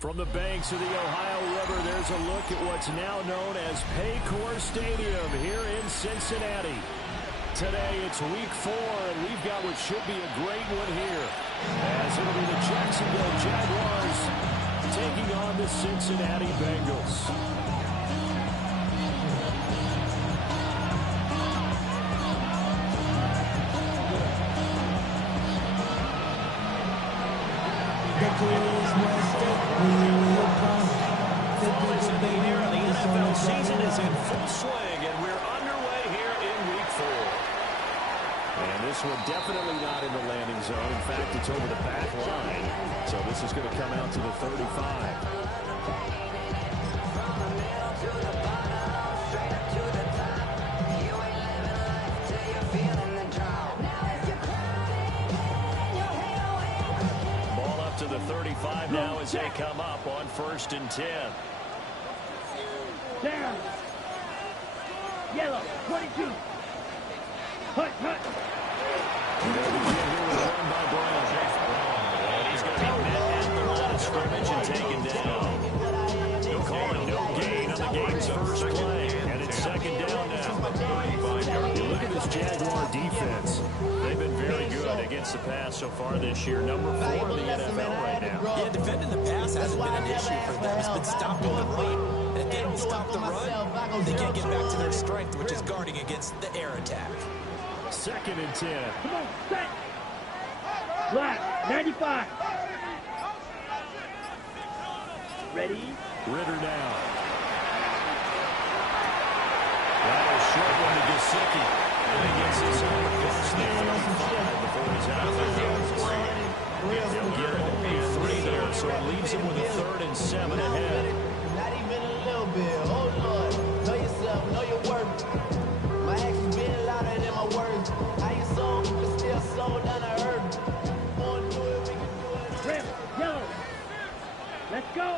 From the banks of the Ohio River, there's a look at what's now known as Paycor Stadium here in Cincinnati. Today, it's week 4, and we've got what should be a great one here, as it'll be the Jacksonville Jaguars taking on the Cincinnati Bengals. NFL season is in full swing, and we're underway here in week 4. And this one definitely not in the landing zone. In fact, it's over the back line. So this is going to come out to the 35. To the 35 now as they come up on 1st and 10. Down. Yellow, 22. Hut, hut. And he's going to be met at the line of scrimmage and taken down. They'll call it no gain on the game's first play. And it's 2nd down now. You look at this Jaguar defense. They've been very good against the pass so far this year. Number 4 in the NFL right now. Yeah, defending the pass hasn't been an issue for them. It's been stopping the run. And if they don't stop the run, they can't get back to their strength, which is guarding against the air attack. 2nd and 10. Come on, set. Flat, 95. Ready? Ritter now. That is short one to Gesicki. And he gets this on across the 35 before he's out there. They'll get only 3 there, so it leaves him with a 3rd and 7 ahead. Not even a little bit. Oh, Lord. Know yourself. Know your worth. My actions being louder than my words. I ain't sold, but still sold unheard. Want to do it, we can do it. Red, yellow. Let's go.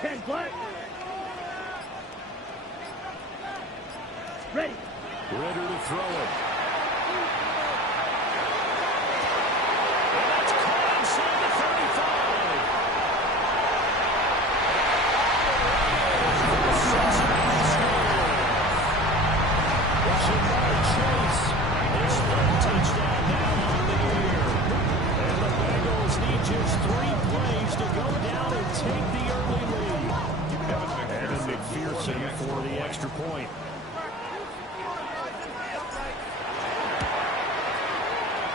10 black. Ready. Ritter to throw it. And that's caught inside the 35. Jamar Chase. His 3rd touchdown now on the year. And the Bengals need just 3 plays to go down and take the early lead. Evan McPherson for the extra point.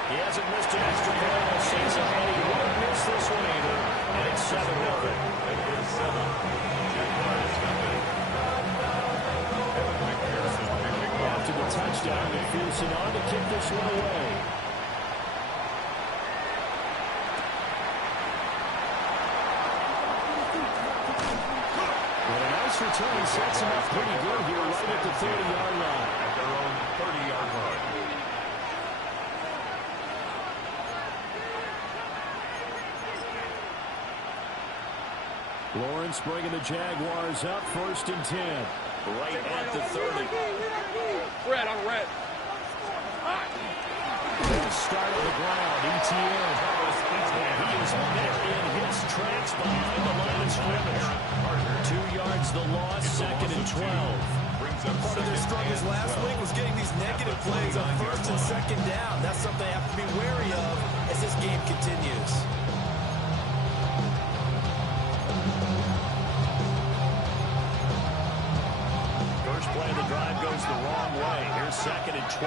He hasn't missed an extra point all season, and he won't miss this one either. And it's 7-0. After the touchdown, McPherson on to kick this one away. Well, a nice return sets him up pretty good here right at the 30-yard line. At their own 30-yard line. Lawrence bringing the Jaguars up 1st and 10. Right at the 30. Red on red. They'll start on the ground. ETN. And he is met in his tracks behind the line of scrimmage. 2 yards the loss, 2nd and 12. Part of their struggles last week was getting these negative plays on 1st and 2nd down. That's something they have to be wary of as this game continues. First play of the drive goes the wrong way. Here's 2nd and 12.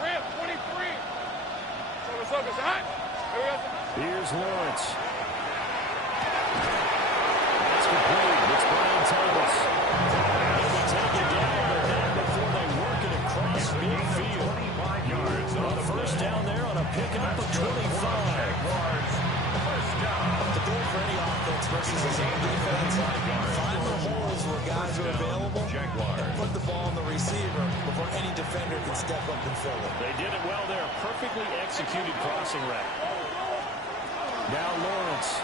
Red 23. Here's Lawrence. That's complete. It's Brian Thomas. He'll be taken down, but not before they work it across midfield. A 1st down there on a pickup of 25. The goal for any offense versus a zone defense, find the holes where guys are available and put the ball on the receiver before any defender can step up and fill it. They did it well there. Perfectly executed crossing route. Now Lawrence.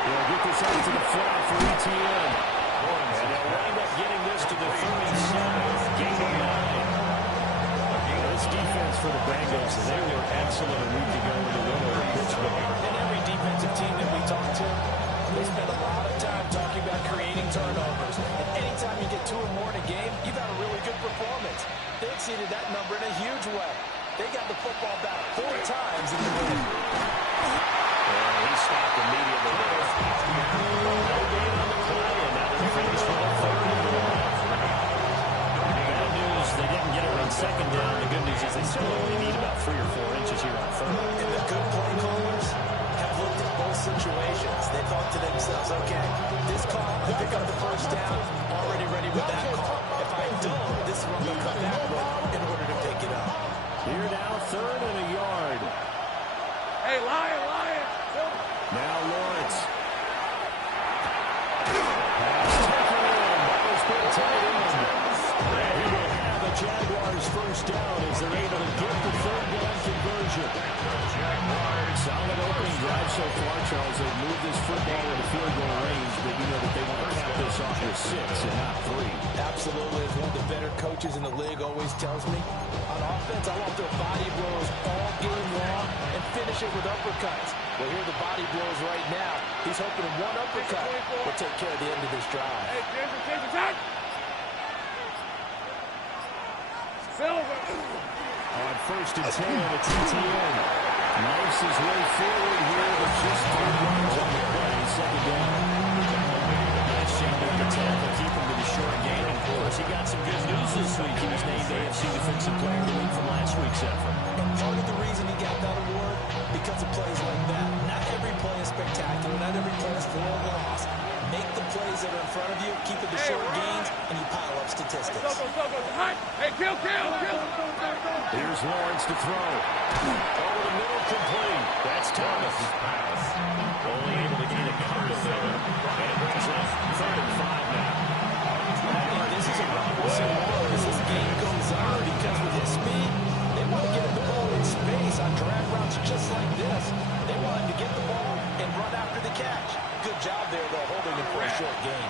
They'll get this out to the flat for ETN. And they'll wind up getting this to the 37. Gain of 9. This defense for the Bengals, they were excellent a week ago in the win over Pittsburgh. And every defensive team that we talk to, they spend a lot of time talking about creating turnovers. And anytime you get 2 or more in a game, you've got a really good performance. They exceeded that number in a huge way. They got the football back 4 times in the win. And he stopped immediately there. No gain on the play, and now they're finished with a 3rd and long. The bad news, they didn't get it on 2nd down. The good news is they still only need about 3 or 4 inches here on 3rd. And the good play callers have looked at both situations. They thought to themselves, okay, this call, I pick up the 1st down, already ready with that call. If I don't, this is what I'm going to come back with in order to pick it up. Here now, 3rd and a yard. Hey, Lion, Lion. Now Lawrence. Pass taken in. Ball's been tied in. And he will have a Jaguars 1st down as they're able to get the 3rd down conversion. Solid opening drive so far, Charles. They've moved this football into field goal range, but you know that they want to cap this off with 6 and not 3. Absolutely. As one of the better coaches in the league always tells me, on offense, I want their body blows all game long and finish it with uppercuts. Well, here are the body blows right now. He's hoping one uppercut will take care of the end of this drive. Hey, change the time. Silver. On 1st and 10, it's ETN. Knifes his way forward here with just 3 yards on the play. 2nd down. Nice job with the tackle, keep him to the short game. And of course, he got some good news this week. He was named AFC Defensive Player of the Week from last week's effort. And part of the reason he got that award, because of plays like that. Not every play is spectacular. Not every play is for a loss. Make the plays that are in front of you, keep it the short gains, and you pile up statistics. Hey, kill. Here's Lawrence to throw. Over the middle, complete. That's Thomas. Only able to gain a couple there. And it brings up 3rd and 5 now. This is a Robinson as this game goes on, because with his speed, they want to get him the ball in space on drag routes just like this. They want him to get the ball and run after the catch. Good job there, though, holding him for a short gain.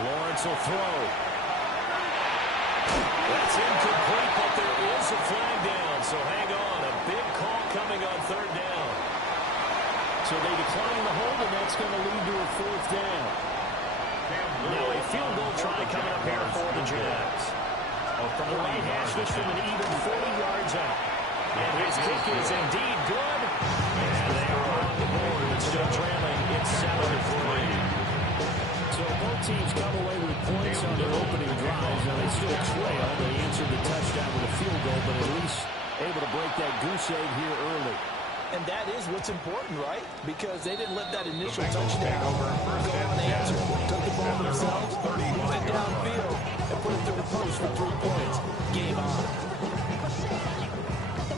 Lawrence will throw. That's incomplete, but there is a flag down. So hang on. A big call coming on 3rd down. So they decline the hold, and that's going to lead to a 4th down. Now a field goal try coming up here for the Jags. From the right hash, this from an even 40 yards out. And his kick is indeed good. And they are on the board and still trailing. It's 7-3. So both teams come away with points on their opening drives. Now they still trail. They answered the touchdown with a field goal, but at least able to break that goose egg here early. And that is what's important, right? Because they didn't let that initial touchdown go unanswered. Took the ball themselves, moved it downfield, and put it through the post for 3 points. Game on.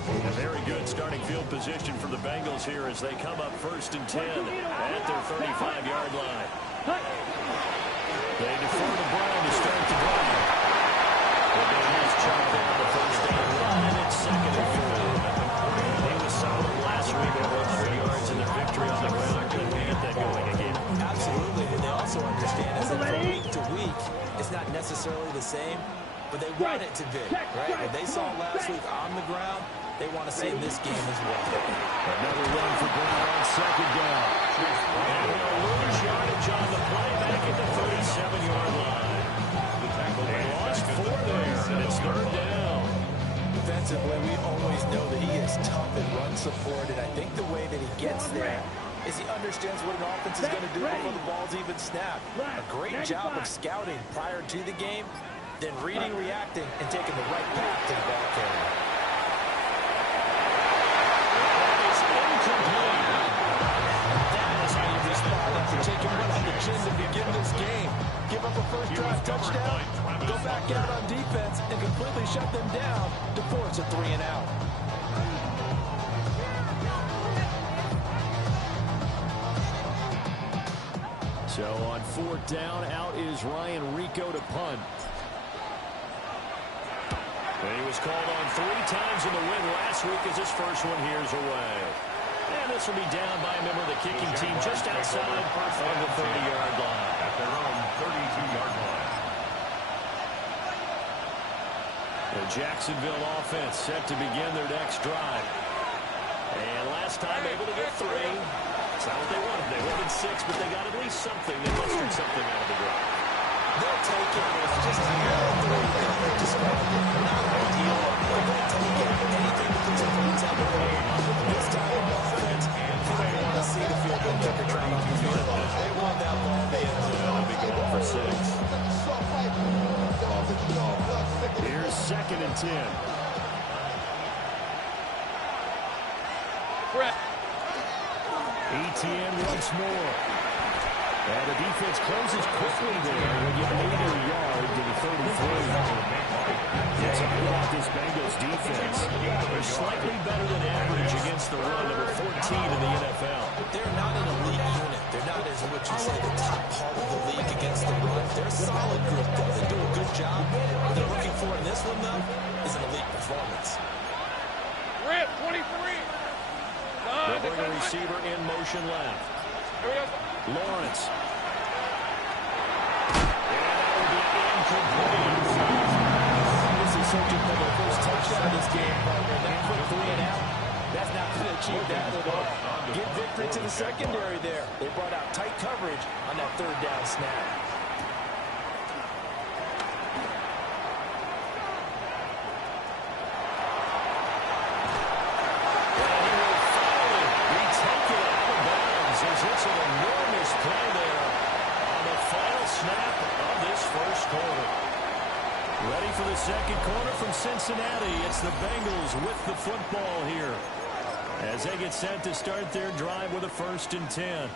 A very good starting field position for the Bengals here as they come up 1st and 10 at their 35-yard line. They defer to Brown to start the drive. They're going to use Chubb there on the 1st down run, and it's 2nd and 4. He was solid last week, over 100 yards in their victory on the ground. Could we get that going again? Absolutely, and they also understand that from week to week, it's not necessarily the same, but they want it to be, right? What they saw last week on the ground, they want to see in this game as well. Another run for Brown on 2nd down. And they'll lose yardage on the play back at the 37-yard line. They lost 4 there, and it's 3rd down. Defensively, we always know that he is tough and run support, and I think the way that he gets there is he understands what an offense is going to do before the ball's even snapped. A great job of scouting prior to the game, then reading, reacting, and taking the right path to the ball carrier. Taking one on the chin to begin this game. Give up a first drive touchdown, go back out on defense, and completely shut them down to force a 3 and out. So on 4th down, out is Ryan Rico to punt. And he was called on 3 times in the win last week as his first one here's away. And this will be down by a member of the kicking team just outside of the 30-yard line. At their own 32-yard line. The Jacksonville offense set to begin their next drive. And last time able to get 3. It's not what they wanted. They wanted 6, but they got at least something. They mustered something out of the drive. They'll take it. It's just a three that they described it. Not ideal, but they'll take it. Anything to put some points on the board. This time on offense, they want to see the field goal kicker try on the field. They want that ball in the end zone. They'll be going for 6. Here's 2nd and 10. ETN once more. And the defense closes quickly there. We'll give 8 yard to the 33. It's all about this Bengals defense. They're slightly better than average against the run, number 14 in the NFL. They're not an elite unit. They're not, as what you say, the top part of the league against the run. They're a solid group, though. They do a good job. What they're looking for in this one, though, is an elite performance. Rip, 23. They'll bring a receiver in motion left. Lawrence. And that will be incomplete. This is searching for their first touchdown of this game, partner. That quick 3 and out, that's not going to achieve that at all. Give victory to the secondary there. They brought out tight coverage on that 3rd down snap. It's an enormous play there on the final snap of this first quarter. Ready for the second quarter from Cincinnati. It's the Bengals with the football here as they get set to start their drive with a 1st and 10.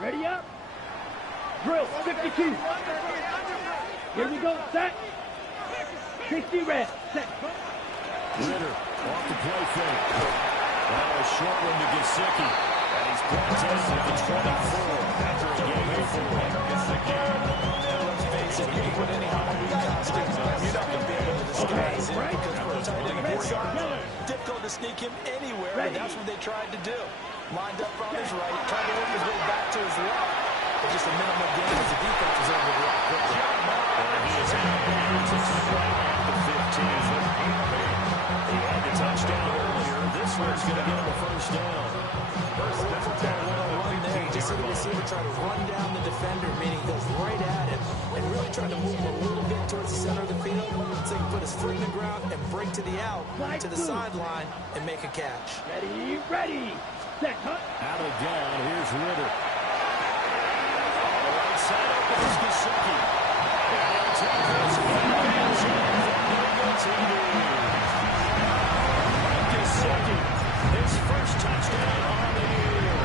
Ready up. Drill, 52. Here we go, set. 60 red, set. Ritter off the play fake. Now a short one to Gesicki. And he's brought down at the 24 after a game of 4. Let's face it, you can put any Halloween costumes on. You're not going to be able to disguise him because we're tight in red zone. Difficult to sneak him anywhere, but that's what they tried to do. Lined up on his right, tried to work his way back to his left. But just a minimal gain as the defense was able to react quickly. And he is out of bounds. It's right at the 15. He had the touchdown earlier. This one's going to get him a 1st down. One there. You just see the receiver try to run down the defender, meaning goes right at him, and really trying to move him a little bit towards the center of the field so he can put his foot in the ground and break to the out, to the sideline, and make a catch. Ready, ready. Set, cut. Out of down. Here's Ritter. Side open is Gesicki. And he'll take this Gesicki, his first touchdown on the year.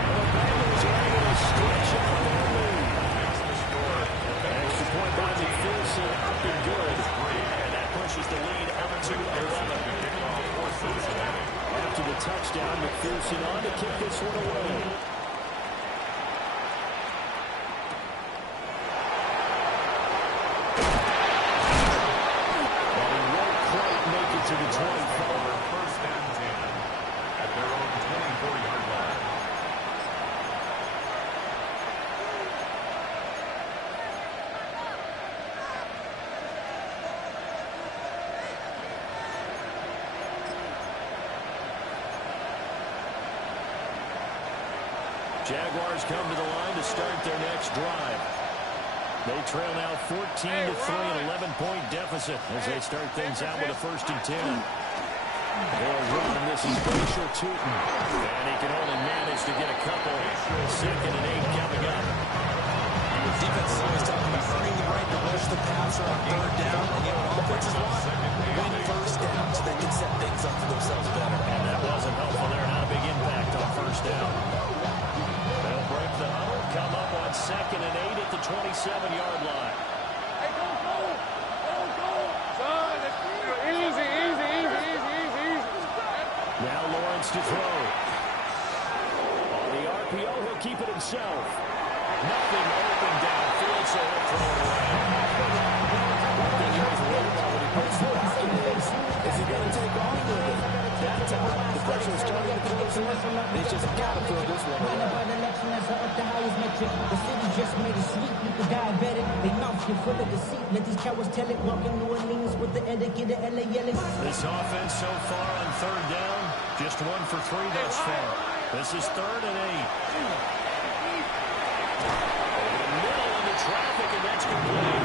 And the Bengals are able to stretch out their lead. Extra point by McPherson, up and good. And that pushes the lead up to 11. After the touchdown, McPherson on to kick this one away. To the 24. 1st and 10 at their own 24-yard line. Jaguars come to the line to start their next drive. They trail now 14-3, an 11-point deficit as they start things out with a 1st and 10. They'll run. This is Glacier Tootin. And he can only manage to get a couple. 2nd and 8 coming up. The defense is always talking about earning the right to rush the passer on 3rd down. And you know what offenses want? Win 1st down so they can set things up for themselves better. And that wasn't helpful there. Not a big impact on 1st down. They'll break the huddle. Come up on 2nd and 8 at the 27-yard line. Hey, go. Son, easy. Now Lawrence to throw. On the RPO, he'll keep it himself. Nothing open downfield, so he'll throw it away. One thing you always worry about when he puts the pocket is he going to take off with it? That time, the commercial starting to close in. They just got to throw this one away. The city just made it sweet with the diabetic. They mouths get full of deceit. Let these cowards tell it. Walking New Orleans with the etiquette of LA yelling. This offense so far on third down, just 1 for 3 thus far. This is 3rd and 8. Over the middle into traffic, and that's complete.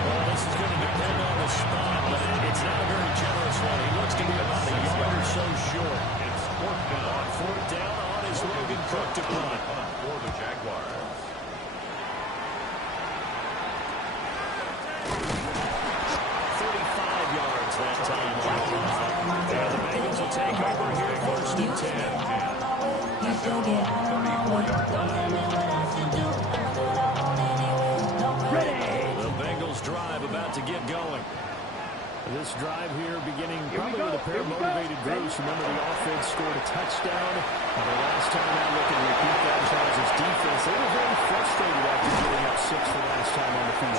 Well, this is going to depend on the spot, but it's not a very generous one. He looks to be about a yard or so short. It's 4th down. On 4th down on is Logan Cook to punt. For the Jaguars. 35 yards that time. And the Bengals will take over here 1st and 10. The Bengals drive about to get going. This drive here beginning probably with a pair of motivated groups. Remember, the offense scored a touchdown. And the last time out, looking to repeat that Chargers defense. They were very frustrated after giving up 6 the last time on the field.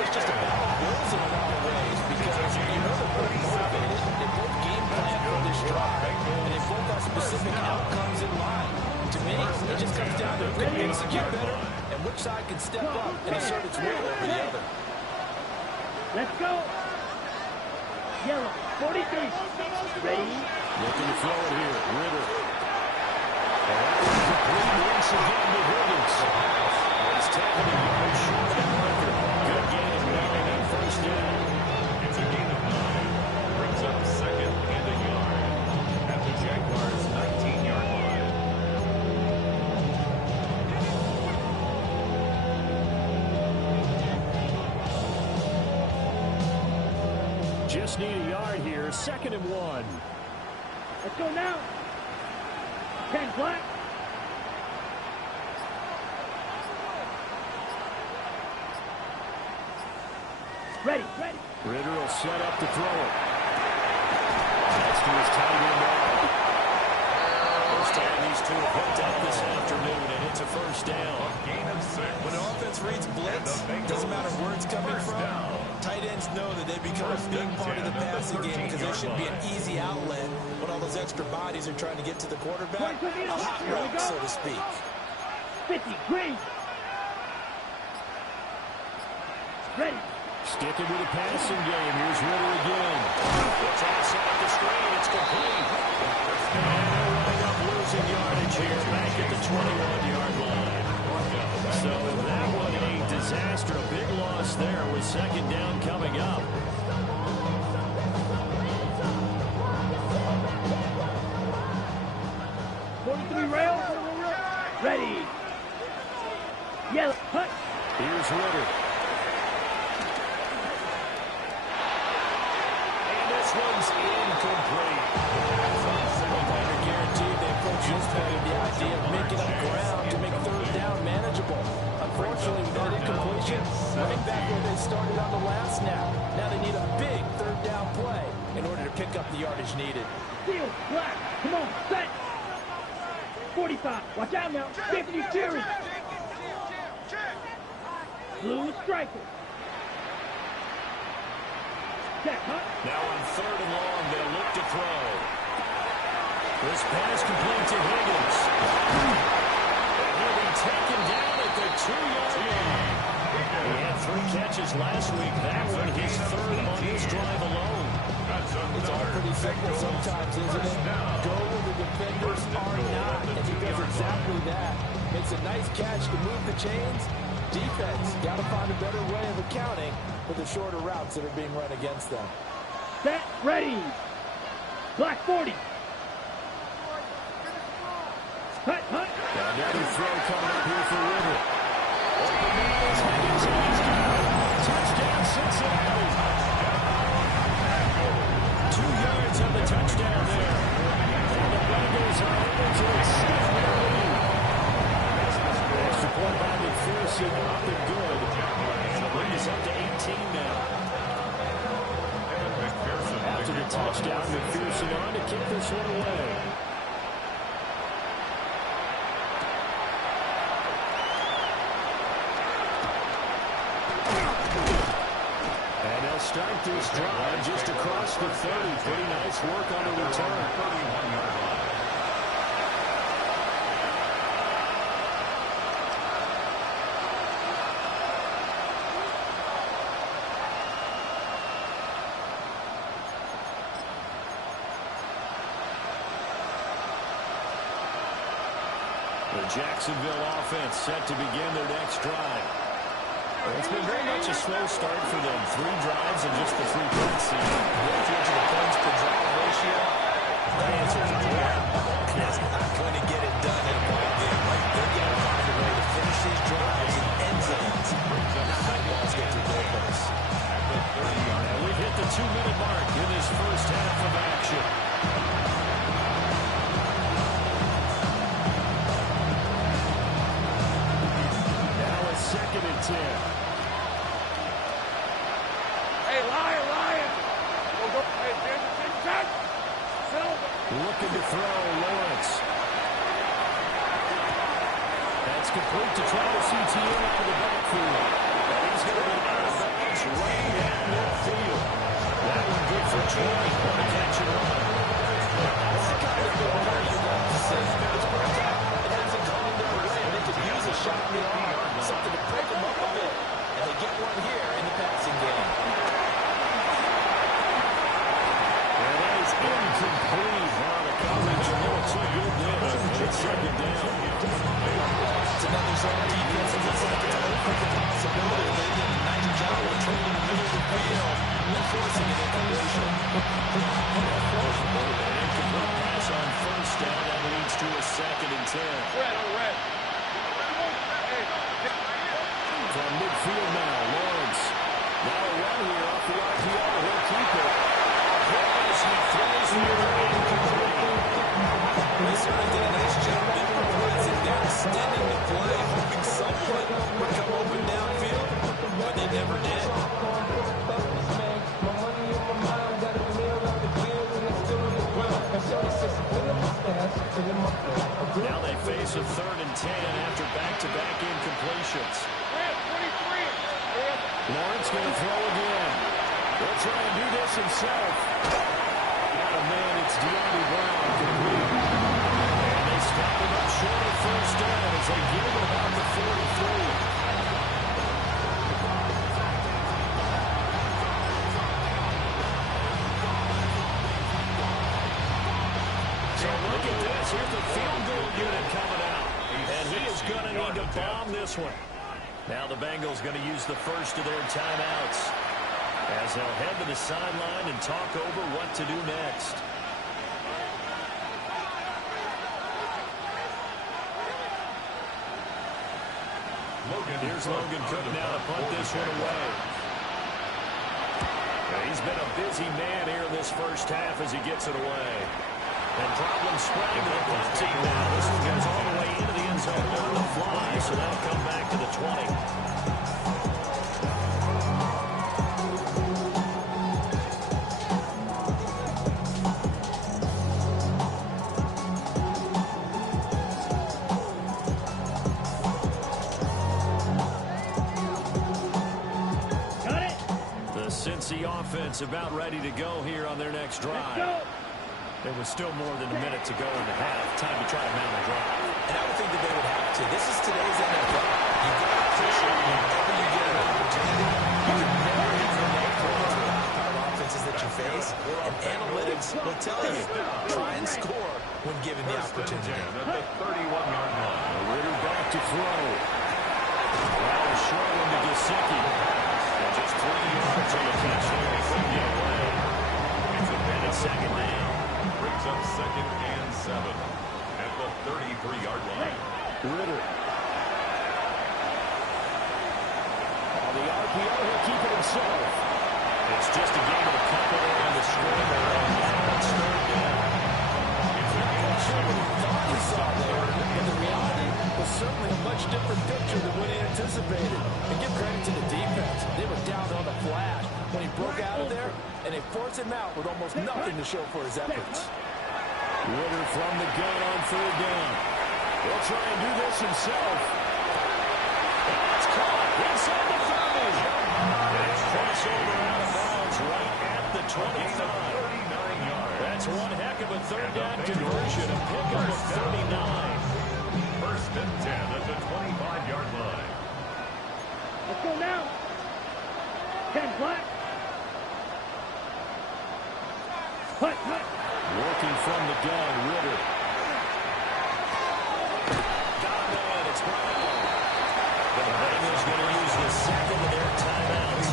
It's just a battle of wills in a lot of ways because you know they're both motivated. They both game plan for this drive, and they both have specific outcomes in mind. To me, it just comes down to who can execute better and which side can step up and assert its will over the other. Let's go. Yellow, 43. Ready? Looking to throw it here. Ritter. Complete once again to Higgins. He's taken a yard short of the marker. Good gain of 9 on 1st down. It's a gain of 9. Brings up 2nd and a yard at the Jaguars' 19-yard line. Just need a yard here. 2nd and 1. Let's go now. 10 black. Ready. Ritter will set up to throw it. Next to his tight end. First time these two have hooked up this afternoon, and it's a 1st down. Gain of 6. When an offense reads blitz, doesn't matter where it's coming from, tight ends know that they become a big part of the passing game because they should be an easy outlet when all those extra bodies are trying to get to the quarterback. A hot route, so to speak. 50, green. Ready. Sticking with the passing game. Here's Ritter again. It's outside the screen. It's complete. And they'll wind up losing yardage here back at the 21-yard line. So that one a disaster. A big loss there with 2nd down coming up. Rail. Ready. Yellow. Hut. Here's Ritter. And this one's incomplete. They're guaranteed they approach this play with the idea of making up ground to make 3rd down manageable. Unfortunately, with that incompletion, right back where they started on the last snap. Now they need a big 3rd down play in order to pick up the yardage needed. Steel. Black. Come on. Set. 45. Watch out now. 50 series. Blue striker. Check, huh? Now on 3rd and long, they'll look to throw. This pass complete to Higgins. And he'll be taken down at the 2-yard line. He had 3 catches last week. That one his 3rd on his drive alone. It's all pretty simple sometimes, isn't it? Go where the defenders are not, and he does exactly that. Makes a nice catch to move the chains. Defense got to find a better way of accounting for the shorter routes that are being run against them. Set, ready. Black 40. Hut. Another throw coming up here for Ritter. Open man is Higgins, and he's got it. Touchdown, Cincinnati. 2 yards on the touchdown there. And the Bengals are able to extend their lead. Extra point by McPherson, up and good. And the lead is up to 18 now. After the touchdown, McPherson on to kick this one away. Start this drive just across the 30. Pretty nice work on the return. The Jacksonville offense set to begin their next drive. It's been very much a slow start for them. 3 drives and just the 3 points. If you to the points per drive ratio, the answer is yeah. That's not going to get it done in a ball game. They're going to find a way to finish these drives in end zones. Not how balls get through goalposts. And we've hit the 2-minute mark in this first half of action. Now it's 2nd and 10. Hey, Lion. Go. Hey, check. Looking to throw, Lawrence. That's complete to Travis Etienne out of the backfield. And he's going to be out of bounds right at midfield. That one good for 20 on the catch and run. That's the kind of thing where you want to see. It hasn't come in their way. They could use a shot in the arm, something to break them up a bit. And they get one here in the passing game. And that is incomplete. Wow, the coverage a little too good there. It's 2nd down. It's another zone defense. It looks like it's open the possibility. They did a nice job of trading the middle of the field and forcing an incompletion. An incomplete pass on 1st down. That leads to a 2nd and 10. Red. From midfield now, Lawrence. Now a run here off the RPO. He'll keep it. As he throws here, incomplete. They certainly did a nice job improvising there, extending the play, hoping someone would come open downfield, but they never did. Now they face a 3rd and 10 after back-to-back incompletions. Lawrence going to throw again. He'll try and do this himself. Got a man, it's De'Ami Brown. Complete. And they stop him up short of 1st down as they get him about the 43. So look at this. Here's the field goal unit coming out. And he is going to need to bomb this one. Now the Bengals going to use the first of their timeouts as they'll head to the sideline and talk over what to do next. Here's Logan Cook now to punt this one away. He's been a busy man here in this first half as he gets it away. And problems spreading to the punt team now. This one goes all the way into the end zone on the fly, so that'll come back to the 20. The offense about ready to go here on their next drive. There was still more than a minute to go in the half. Time to try to mount a drive. And I would think that they would have to. This is today's NFL. You've got to push it whenever you get an opportunity. You can never make points with high-powered offenses that you face. And analytics will tell you, try and score when given the opportunity. At the 31-yard line. Ritter back to throw. Wow, a short one to Gesicki. And just 3 yards on the catch there. He couldn't get away. And it's 2nd down. Brings up 2nd and 7 at the 33-yard line. Ritter. On the RPO, he'll keep it himself. It's just a game of a couple and the string around. Now it's 3rd down. Thought he saw there, but the reality was certainly a much different picture than what he anticipated. And give credit to the defense. They were down on the flash when he broke out of there, and they forced him out with almost nothing to show for his efforts. Ritter from the gun on 3rd down. He'll try and do this himself. And it's caught inside the 30. And it's crossover out of bounds right at the 25. That's one heck of a 3rd down conversion. A pickup of 39. 1st and 10 at the 25-yard line. Let's go now. 10 black. Hut. Working from the gun, Ritter. it's Brown. The Bengals going to use the second of their timeouts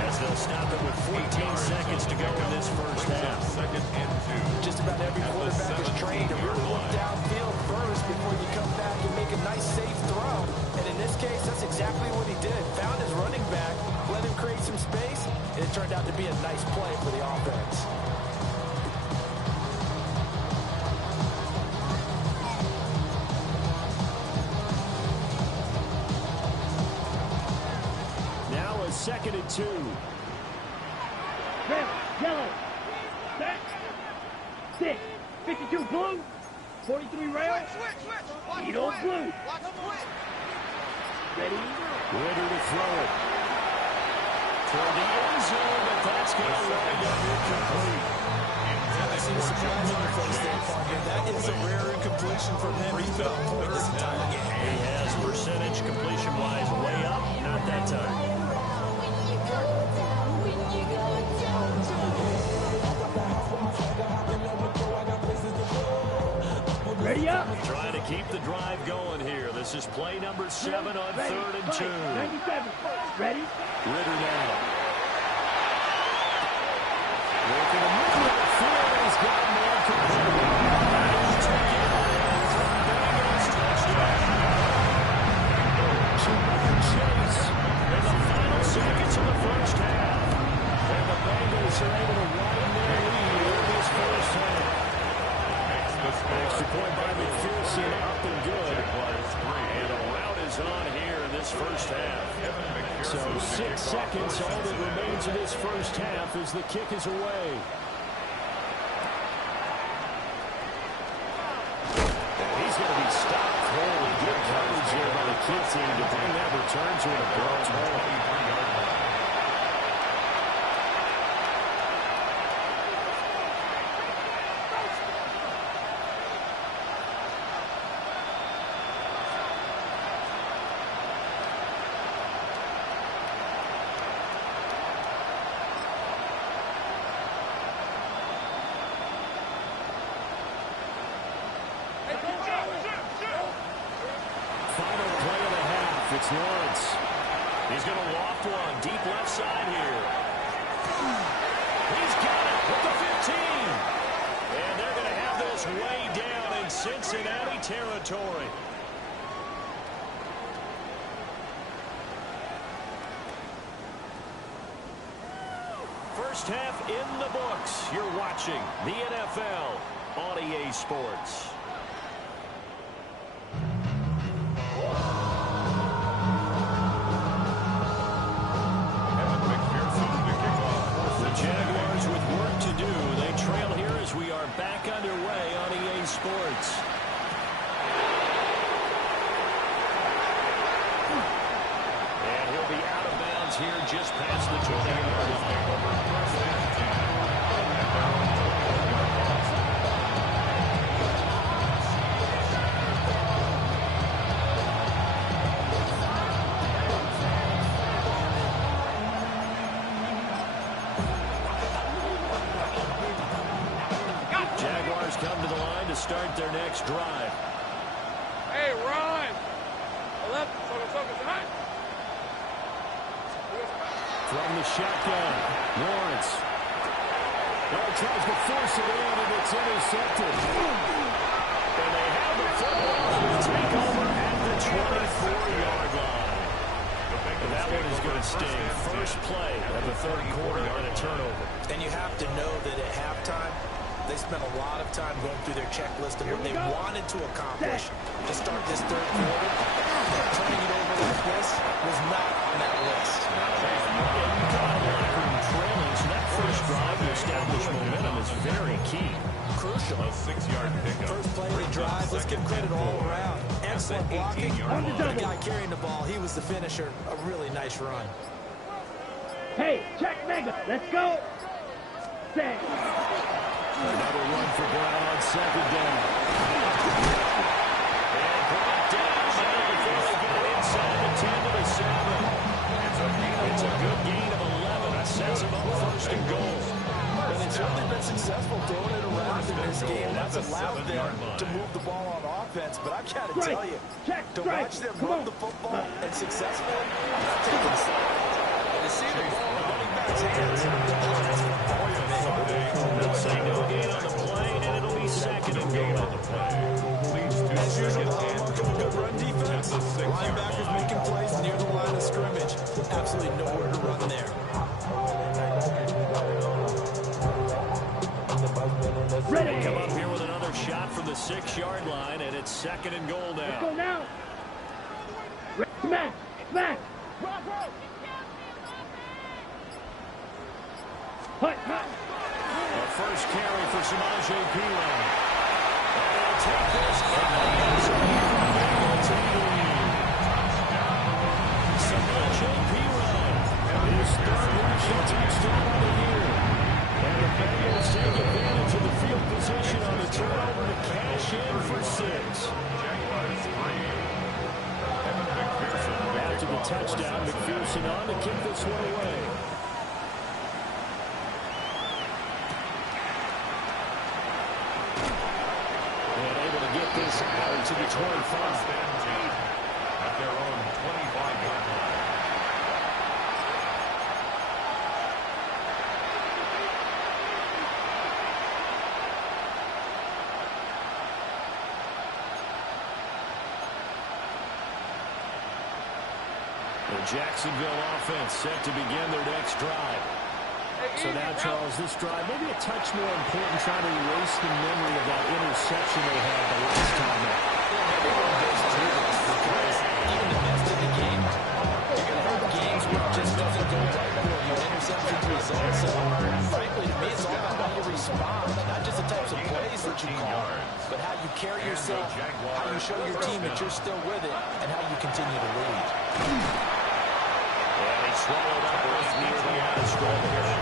as they'll stop it with 14 seconds to go in this first half. Second and 2. Just about every quarterback is trained to really look downfield first before you come back and make a nice, safe throw. And in this case, that's exactly what he did. Found his running back, let him create some space, and it turned out to be a nice play for the offense. Now a 2nd and 2. Red, yellow, set, 6, 52 blue, 43 rail, Edo blue. Ready? Ritter to throw it. Toward the end zone, but that's going to wind up incomplete. I see the surprise on your face there, partner. That is a rare incompletion from him. He's been on point this entire game. He has percentage completion-wise way up, not that time. Ready up? Trying to keep the drive going here. This is play number 7 on Ready, 3rd and 2. 97. Ready? Ritter now. Working a middle of the field. He's got more control. Bengals touchdown. Jamar Chase in the final seconds of the first half. And the Bengals are able to widen their lead in this first half. Extra point by McPherson, up and good. And a rout is on here in this first half. So 6 seconds, all that remains in this first half as the kick is away. He's going to be stopped cold. Good coverage there by the kick team to bring that return to an abrupt halt. It's Lawrence. He's going to loft one deep left side here. He's got it with the 15. And they're going to have this way down in Cincinnati territory. First half in the books. You're watching the NFL on EA Sports. Jaguars with work to do. They trail here as we are back underway on EA Sports. And he'll be out of bounds here just past the 20-yard line. Come to the line to start their next drive. Hey, Ron! From the shotgun, Lawrence. Tries to force it in, and it's intercepted. And they have the football to take over at the 24-yard line. And that one is going to sting. First play of the third quarter on a turnover. And you have to know that at halftime, they spent a lot of time going through their checklist of what they wanted to accomplish to start this third quarter. Turning it over like this was not on that list. You got a locker room trailing, so that first drive to establish momentum is very key. Crucial. A 6-yard pickup. First play of the drive, let's give credit all around. Excellent blocking. The guy carrying the ball, he was the finisher. A really nice run. Hey, check mega. Let's go. Set. Another run for Brown on 2nd down. And brought down before they get inside the 10 to the 7. It's a good gain of 11. Sets him up 1st and goal. And they've certainly been successful throwing it around in this game. That's allowed them to move the ball on offense. But I've got to tell you, to watch them run the football and successfully, I'm not taking sides. And to see the ball in running back's hands, that's what I'm going to make. They'll say no gain on the play, and it'll be second and goal on the play. As usual, the hallmark of a good run defense. Linebackers making plays near the line of scrimmage. Absolutely nowhere to run there. Ready. Come up here with another shot from the 6-yard line, and it's second and goal now. Let's go now. Smack, smack. Hut, hut. The first carry for Samaje Perine. And they'll take this. Samaje Perine. His third rushing touchdown of the year. And the Bengals take advantage of the field position on the turnover to cash in for 6. After the touchdown, McPherson on to kick this one away. And able to get this out to the 25. At their own 25-yard line. The Jacksonville offense set to begin their next drive. So now, Charles, this drive maybe a touch more important, trying to erase the memory of that interception they had the last time out. Everyone goes through this because even the best in the game, you're going to have games where it just doesn't go right for you. Interceptions result. So, frankly, to me, it's all about how you respond, not just the types of plays that you call, but how you carry yourself, how you show your team that you're still with it, and how you continue to lead. And he swallowed up right near the line of scrimmage.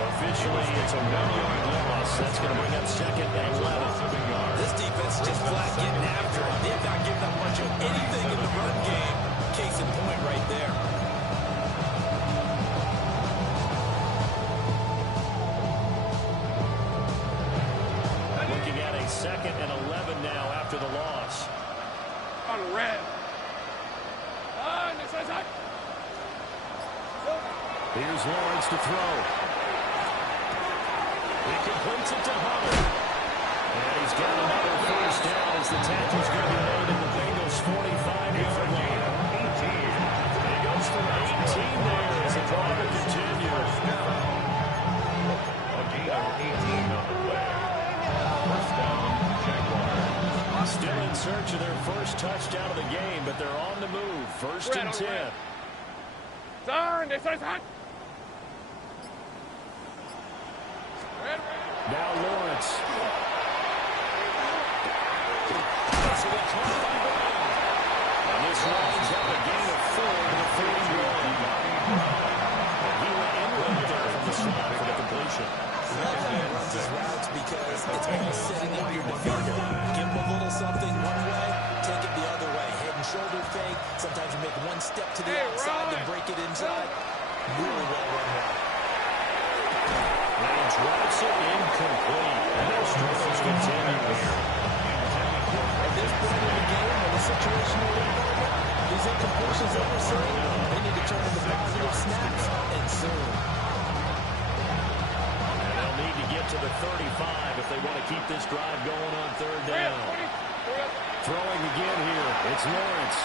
Officially, it's a 1-yard loss. That's going to bring up second and 11. This defense is just flat getting after it. They've not given up much of anything in the run game. Case in point right there. Looking at a second and 11 now after the loss. On red. Here's Lawrence to throw. He completes it to Hubbard. And he's got another first down as the tackle's going to be made in the Bengals' 45-yard line. He goes for 18 there as the drive continues. A gain of 18 on the play. First down, Jaguars. Still in search of their first touchdown of the game, but they're on the move. First and 10. Now Lawrence. And this runs up a gain of 4 to the 31. And he went inward there from the slot for the completion. Love how he runs his routes because it's all setting up your defender. Give him a little something one way, take it the other way. Head and shoulder fake. Sometimes you make one step to the outside and break it inside. Really well run route. Reigns routes it incomplete. And their struggles continue here. At this point in the game, in the situation we're in right now, these incompletions that we're seeing, they need to turn into positive snaps, and soon. And they'll need to get to the 35 if they want to keep this drive going on third down. Throwing again here. It's Lawrence.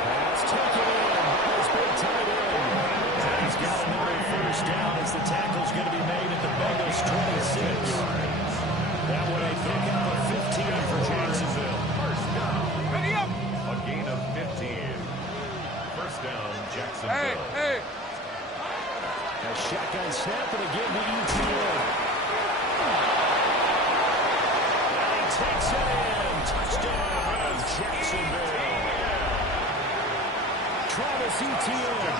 Pass taken in. Ball's been tight end. And he's got another first down as the tackle's going to be made at the Bengals' 26. That one a pickup of 15 for Jacksonville. First down. A gain of 15. First down, Jacksonville. A shotgun snap and again to ETN. And he takes it in. Touchdown, Jacksonville. Travis Etienne,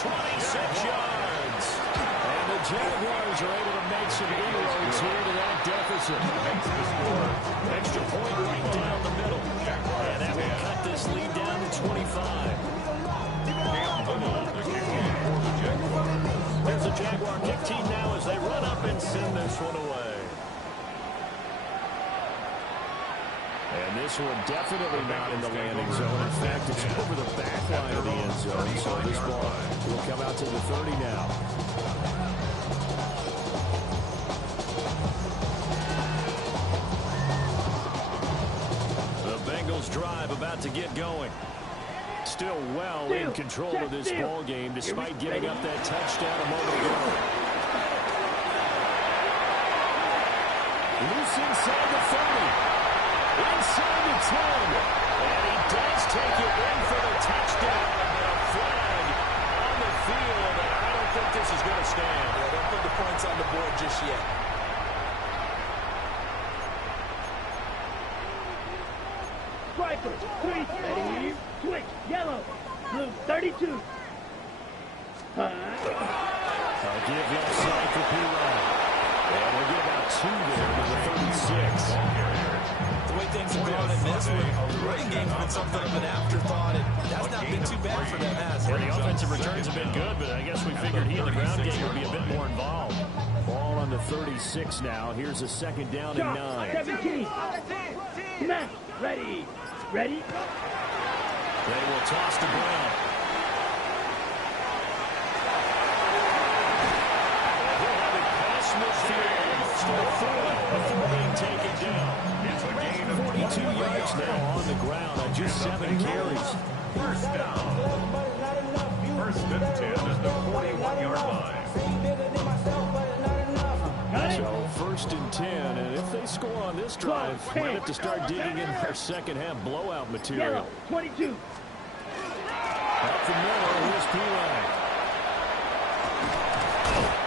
26 yards. And the Jaguars are able to make some inroads here to that deficit. Makes the score. Extra point right down the middle. And that will cut this lead down to 25. The kick for the Jaguars. There's a Jaguar kick team now as they run up and send this one away. And this one definitely not in the landing zone. In fact, it's over the back line of the end zone. So this ball will come out to the 30 now. The Bengals drive about to get going. Still well in control of this ball game despite giving up that touchdown a moment ago. Loose inside the 30. Inside the 10. And he does take it in for the touchdown. But a flag on the field. And I don't think this is going to stand. Yeah, don't put the points on the board just yet. Strikers, 3, ready, switch, yellow, blue, 32. I'll give left side for P-Ryan. And we'll get about 2 there to the 36. The way things have gone in this one, the running game's been something of an afterthought, and that's not been too bad for them, has it? Well, the offensive returns have been good, but I guess we figured he in the ground game would be a bit more involved. Ball on the 36 now. Here's a second down and 9. 17. Smash, ready, ready. They will toss to Brown. He'll have it past midfield. Before being taken down. It's a gain of 42 yards now on the ground on just 7 carries. First down. First and 10 is the 41-yard line. So first and 10, and if they score on this drive, might have to start digging in their second half blowout material. Yellow, 22. Up from Miller, here's P-Ryan.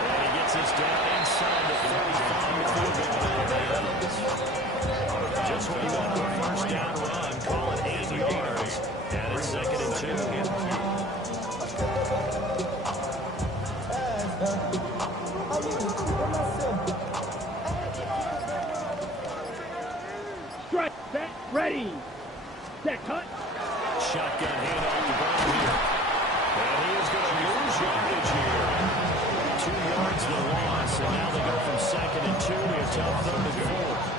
And he gets this down inside the 35. Just when you want a first down run, call it 8 yards. And it's second and 2. Strike, set, ready. Set, cut. Shotgun handoff to Brown here. And he is going to lose yardage here. 2 yards the loss, and now they go from second and 2 to a tough third and 4.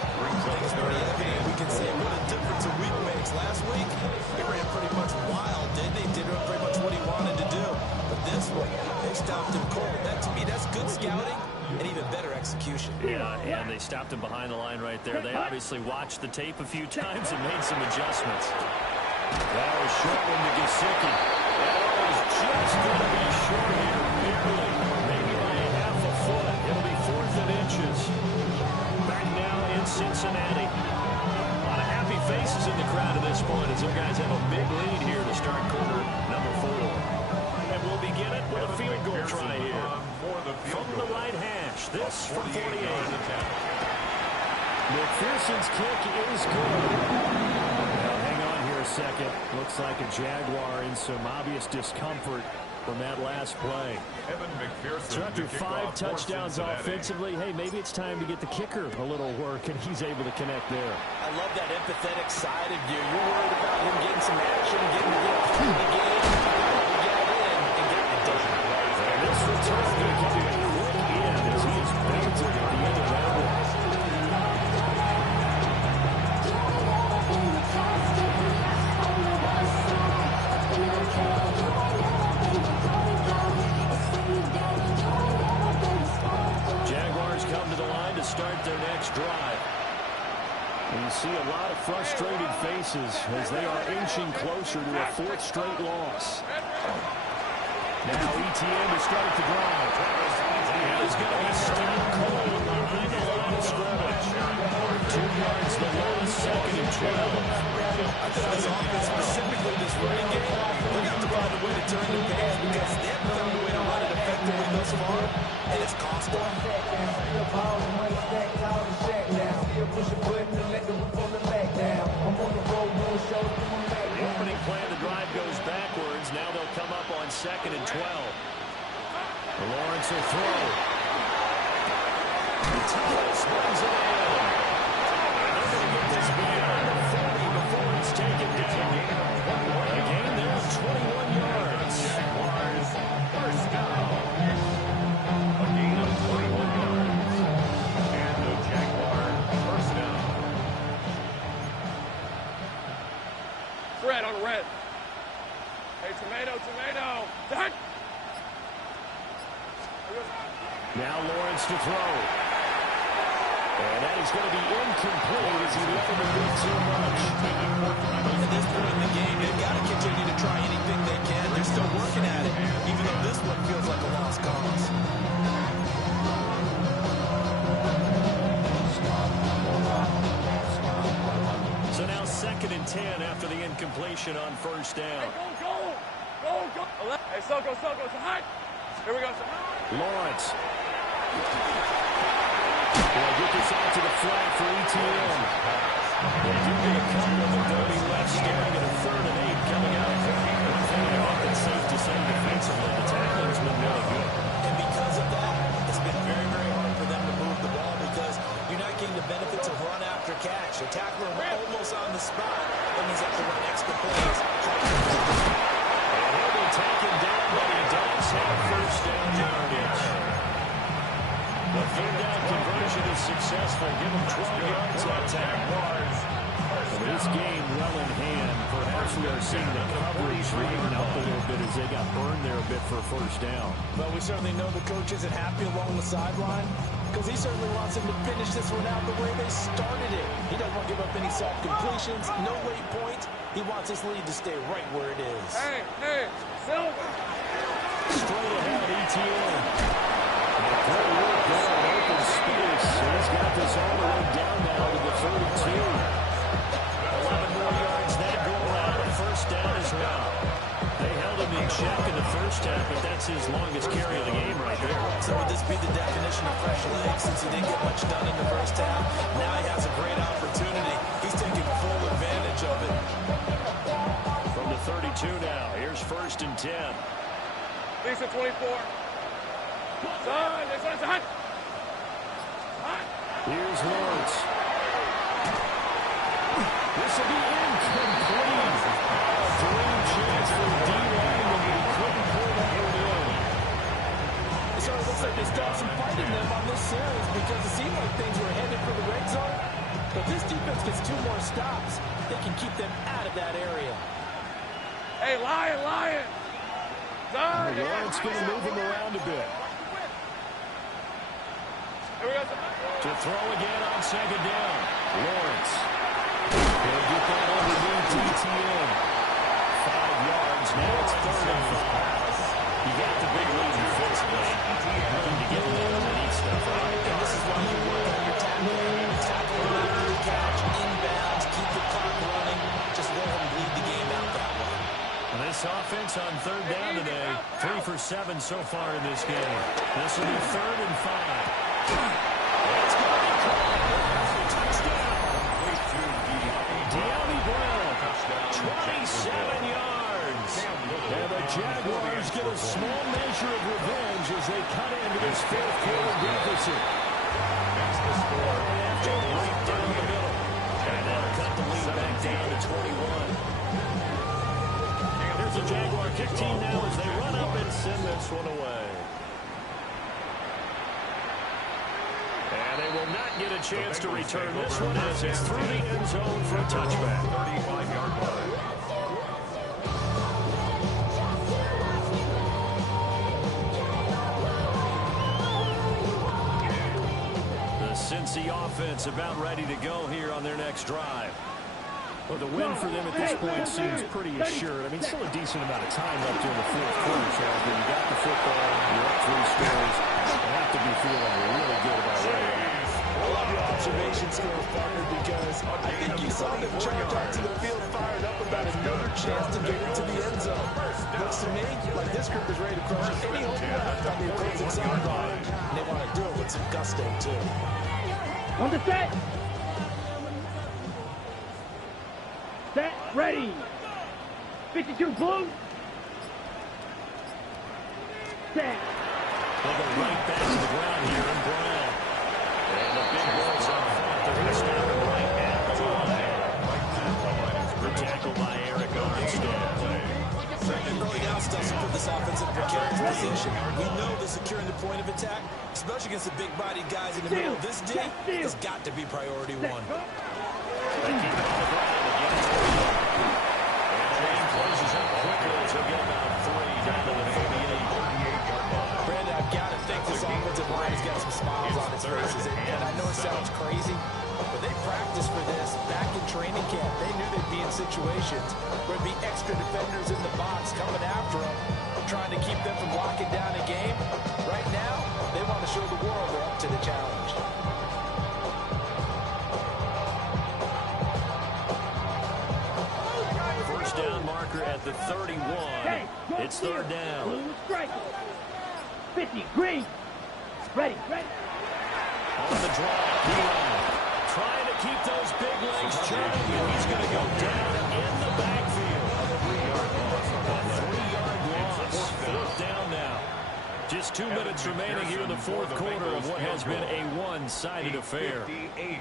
It's pretty evident. We can say what a difference a week makes. Last week, he ran pretty much wild, didn't he? Did pretty much what he wanted to do. But this one, they stopped him cold. That, to me, that's good scouting and even better execution. Yeah, and they stopped him behind the line right there. They obviously watched the tape a few times and made some adjustments. That was short one to Gesicki. That was just going to be short here, barely. Maybe by a half a foot. It'll be 4th and inches. Back now in Cincinnati. A lot of happy faces in the crowd at this point as their guys have a big lead here to start quarter number 4. And we'll begin it with a field goal try here. From the right hash, this from 48. McPherson's kick is good. Now hang on here a second. Looks like a Jaguar in some obvious discomfort from that last play. So after 5 touchdowns offensively, hey, maybe it's time to get the kicker a little work, and he's able to connect there. I love that empathetic side of you. You're worried about him getting some action, getting to get through the game. You got in and get it done. And this return is going to give you a quick in as he is belted at the end of that one. Jaguars come to the line to start their next drive. And you see a lot of frustrated faces as they are inching closer to a 4th straight loss. Now ETN to start the drive. And it's going to be stone cold behind the line of scrimmage. 2 yards the lowest, second and 12. I think this offense, specifically this running game, they're going to have to find a way to turn the page because they haven't found a way to run it effectively thus far, and it's cost them. The opening play of the drive goes backwards. Now they'll come up on second and 12. Lawrence will throw. Thomas runs it in. They're going to get this beyond the 40 before it's taken down. A gain there of 21 yards. Jaguars, first down. Now Lawrence to throw. And that is going to be incomplete as he left him a bit too much. At this point in the game, they've got to continue to try anything they can. They're still working at it, even though this one feels like a lost cause. So now 2nd and 10 after the incompletion on first down. Go. Hey, Soko, hot. Here we go. Lawrence. Will get this out to the flat for ETN. They do get a couple of them, though. He left staring at a 3rd and 8 coming out. One thing I think it's safe to say defensively, the tackling's been really good. And because of that, it's been very, very hard for them to move the ball because you're not getting the benefits of run after catch. The tackler almost on the spot and he's up to run extra plays. And he'll be taken down, but he does have first down yardage. The 3rd down conversion is successful. Give him 12 yards on Jaguars. This game well in hand. Perhaps we are seeing the coverage lighten up a little bit as they got burned there a bit for first down. But we certainly know the coach isn't happy along the sideline because he certainly wants them to finish this one out the way they started it. He doesn't want to give up any soft completions, no late points. He wants this lead to stay right where it is. Hey, Silver. Straight ahead, ETN. Great work there in open space. He's got this all the way down now to the 32. 11 more yards that go around. A first down as well. They held him in check in the first half, but that's his longest carry of the game right there. So would this be the definition of fresh legs since he didn't get much done in the first half? Now he has a great opportunity. He's taking full advantage of it. From the 32 now. Here's 1st and 10. Lisa 24. Son, this one's hot. Here's Lawrence. This will be incomplete. Dream chance for D-line, and he couldn't pull that one in. So it looks like they stopped some fight in them on this series because it seemed like things were headed for the red zone. But this defense gets 2 more stops. They can keep them out of that area. Hey, Lion. Son, Lawrence going to move him around a bit. Here we go. To throw again on 2nd down. Lawrence. He'll get that underneath ETN. 5 yards. Now it's 3rd and 5. You got the big lead defensively. Willing to get that underneath stuff out. And this is why you work on your tackling. Tackle after the catch, inbounds, keep the clock running. Just let him bleed the game out that way. And this offense on 3rd down today. 3 for 7 so far in this game. This will be 3rd and 5. It's going to be called. Touchdown. De'Ami Brown, 27 yards. And the Jaguars get a small measure of revenge as they cut into this 4th quarter deficit. That's the score. After a break down the middle. And that'll cut the lead back down to 21. Here's the Jaguar kick team now as they run up and send this one away. And they will not get a chance to return this one as it's through the end zone for a touchback. 35-yard line. The Cincy offense about ready to go here on their next drive. Well, the win for them at this point seems pretty assured. I mean, still a decent amount of time left in the 4th quarter, so when you got the football, you're up 3 scores, you have to be feeling really good about where they are. I love your observation skills, partner, because I think you saw them charge out to the field fired up about another chance to get into the end zone. Looks to me like this group is ready to crush any hope left on the opposing sideline. And they want to do it with some gusto, too. On the set. Set, ready. 52 blue. Set. They'll go right back to the ground here in Brown. And the big boys up front. They're going to stop him right at the line. The tackle by Eric Armstead. Early down stuff to put this offense in a precarious position. We know the securing the point of attack, especially against the big-bodied guys in the middle of this day, has got to be priority 1. They keep it on the ground again. And the lane closes up quickly as he'll get about down to the 38-yard line. Brandon, I've got to think this offensive line has got some smiles on its faces. And I know it sounds crazy, but they practiced for this back in training camp. They knew they'd be in situations where there'd be extra defenders in the box coming after them, trying to keep them from locking down a game. Right now, they want to show the world they're up to the challenge. First down marker at the 31. It's third down. Blue strike. 50, green. Ready. On the draw, Keelan trying to keep those big legs churning, and he's going to go down in the backfield. A 3-yard loss. Fourth down now. Just 2 minutes remaining here in the fourth quarter of what has been a one-sided affair.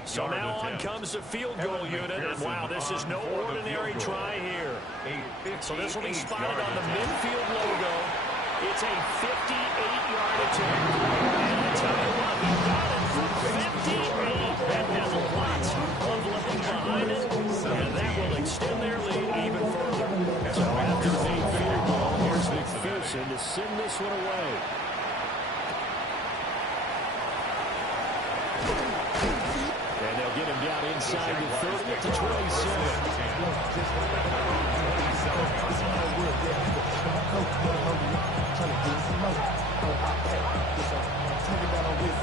So now on comes the field goal unit, and wow, this is no ordinary try here. So this will be spotted on the midfield logo. It's a 58-yard attempt. And I tell you what, he got it from 58. That has lots of looking behind it, and that will extend their lead even further. So after the field goal, here's McPherson to send this one away. And they'll get him down inside the 30 to 27.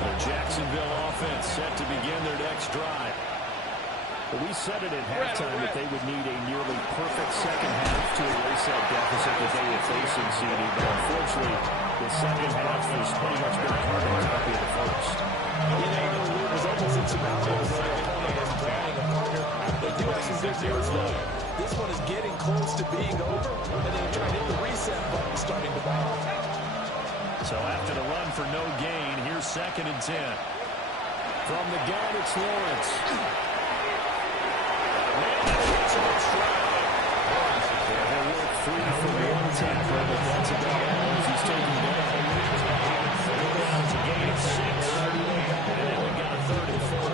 The Jacksonville offense set to begin their next drive. Well, we said it at halftime that they would need a nearly perfect second half to erase that deficit that they were facing, CD. But unfortunately, the second half has pretty much been a carbon copy of the first. It was almost insurmountable for their opponent and drawing a partner. They do have some good news, though. This one is getting close to being over, and then trying to hit the reset button starting to bounce. So after the run for no gain, here's 2nd and 10. From the gun, it's Lawrence. They'll work free for one tackle, but that's about all as he's taken down. It's a gain of 6. And now we've got a 3rd and 4.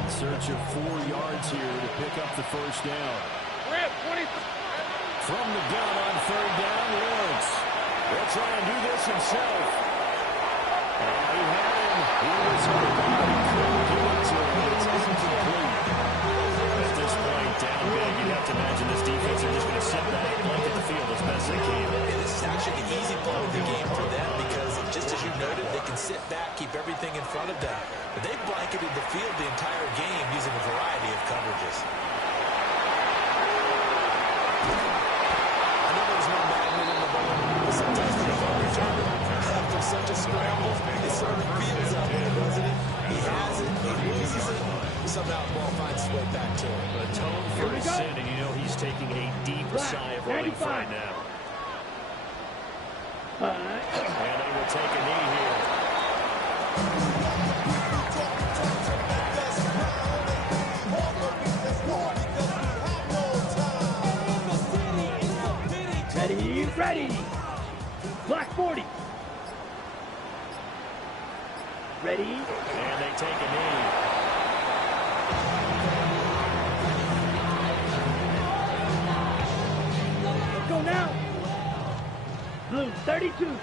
In search of 4 yards here to pick up the first down. From the gun on 3rd down, Lawrence. He'll try and do this himself. He had him. He was hurt. He couldn't do it to him. It's incomplete. At this point, down big, you'd have to imagine this defense are just going to sit back and look at the field as best they can. And this is actually the easy part of the game for them because, just as you noted, they can sit back, keep everything in front of them. But they've blanketed the field the entire game using a variety of coverages. I know there's no magnet in the ball, but sometimes the ball return after such a scramble, it sort of feels out there, doesn't it? He has it, he loses it, somehow the ball finds its way back to him. A tone for his sin, and you know he's taking a deep sigh of relief right now. And they will take a knee here. Ready. Block 40. Ready. And they take a knee. Let's go now. Blue 32.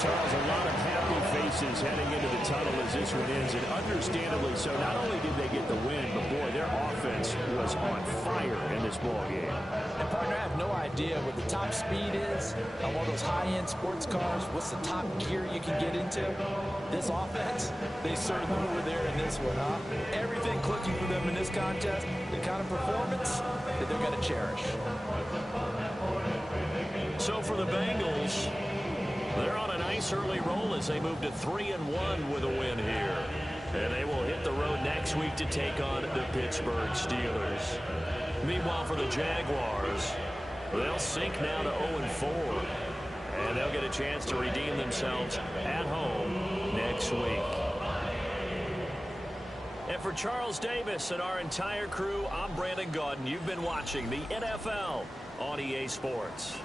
Charles, a lot of happy faces heading into the tunnel as this one ends, and understandably so. Not only did they get the win, but boy, their offense was on fire in this ball game. And partner, I have no idea what the top speed is on one of those high-end sports cars. What's the top gear you can get into? This offense, they certainly were there in this one, huh? Everything clicking for them in this contest, the kind of performance that they're going to cherish. So for the Bengals, they're on a nice early roll as they move to 3-1 with a win here. And they will hit the road next week to take on the Pittsburgh Steelers. Meanwhile, for the Jaguars, they'll sink now to 0-4. And they'll get a chance to redeem themselves at home next week. And for Charles Davis and our entire crew, I'm Brandon Gaudin. You've been watching the NFL on EA Sports.